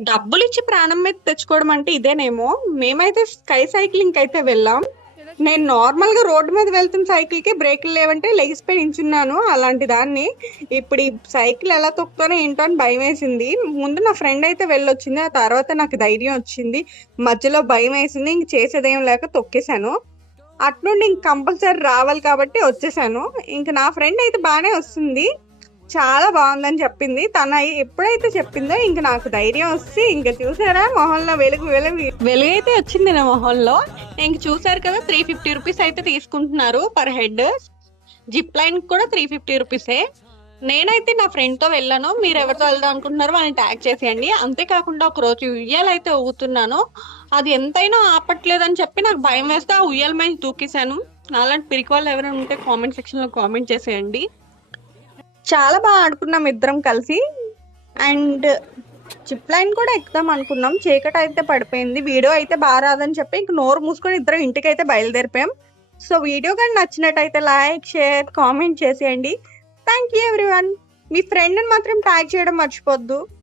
డబ్బులిచ్చి ప్రాణం మీద తెచ్చుకోవడం అంటే ఇదేనేమో. మేమైతే స్కై సైక్లింగ్ అయితే వెళ్ళాం. నేను నార్మల్ గా రోడ్డు మీద వెళ్తున్న సైకిల్ కి బ్రేకులు లేవంటే లెగిసిపోయి నించున్నాను. అలాంటి దాన్ని ఇప్పుడు ఈ సైకిల్ ఎలా తొక్కుతానో ఏంటో అని భయం వేసింది. ముందు నా ఫ్రెండ్ అయితే వెళ్ళొచ్చింది, ఆ తర్వాత నాకు ధైర్యం వచ్చింది. మధ్యలో భయం వేసింది, ఇంక చేసేదేం లేక తొక్కేశాను. అట్నుండి ఇంక కంపల్సరీ రావాలి కాబట్టి వచ్చేసాను. ఇంక నా ఫ్రెండ్ అయితే బాగానే వస్తుంది, చాలా బాగుందని చెప్పింది. తన ఎప్పుడైతే చెప్పిందో ఇంక నాకు ధైర్యం వస్తే, ఇంక చూసారా మొహంలో వెలుగైతే వచ్చింది నా మొహంలో. ఇంక చూసారు కదా, 350 రూపీస్ అయితే తీసుకుంటున్నారు పర్ హెడ్. జిప్ లైన్ కూడా 350 రూపీసే. నేనైతే నా ఫ్రెండ్ తో వెళ్ళాను. మీరు ఎవరితో వెళ్దాం అనుకుంటున్నారో వాళ్ళని ట్యాగ్ చేసేయండి. అంతేకాకుండా ఒక రోజు ఉయ్యాలైతే ఊగుతున్నాను, అది ఎంతైనా ఆపట్లేదని చెప్పి నాకు భయం వేస్తే ఆ ఉయ్యాల మీద దూకేశాను. అలాంటి పిరికి వాళ్ళు ఎవరైనా ఉంటే కామెంట్ సెక్షన్ లో కామెంట్ చేసేయండి. చాలా బాగా ఆడుకున్నాం ఇద్దరం కలిసి. అండ్ జిప్ లైన్ కూడా ఎక్కుదాం అనుకున్నాం, చీకటి అయితే పడిపోయింది, వీడియో అయితే బాగా రాదని చెప్పి ఇంక నోరు మూసుకొని ఇద్దరం ఇంటికి అయితే బయలుదేరిపోయాం. సో వీడియో కానీ నచ్చినట్టయితే లైక్, షేర్, కామెంట్ చేసేయండి. Thank you everyone. మీ ఫ్రెండ్ని మాత్రం ట్యాగ్ చేయడం మర్చిపోద్దు.